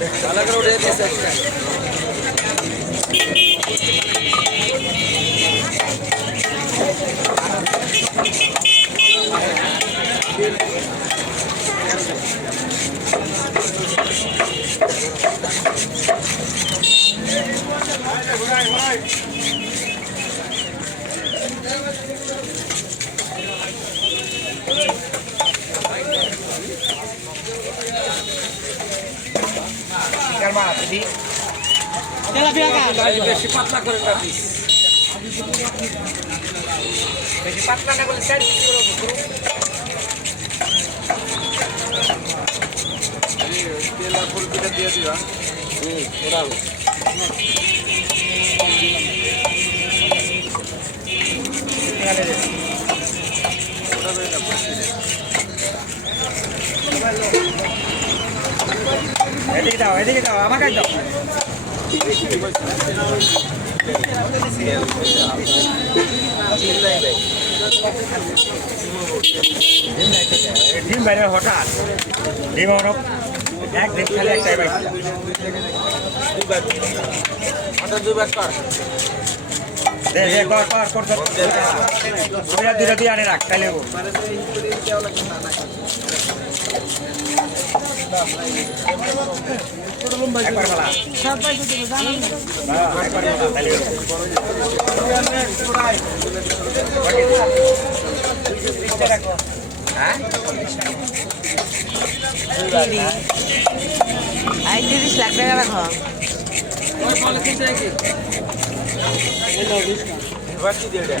ভালো করে উঠে দিয়েছে Thank you. বেশি পাতলা করে বেশি পাতলা না করলে চার পিস করে। তেল ফুলপিটা দিয়ে দিবা। হুম ওরা এদিকে দাও এদিকে দাও আমাকে দাও। ডিম বাইরে হঠাৎ। ডিম আমরা এক ডিম খালি একটাই পাইছি ওটা দুবার কর। দে দে কর কর কর কর। দুইটা দুইটা দিয়ে আনে রাখ তাইলে তিরিশ লাখ টাকা রাখো এবার কি দেয়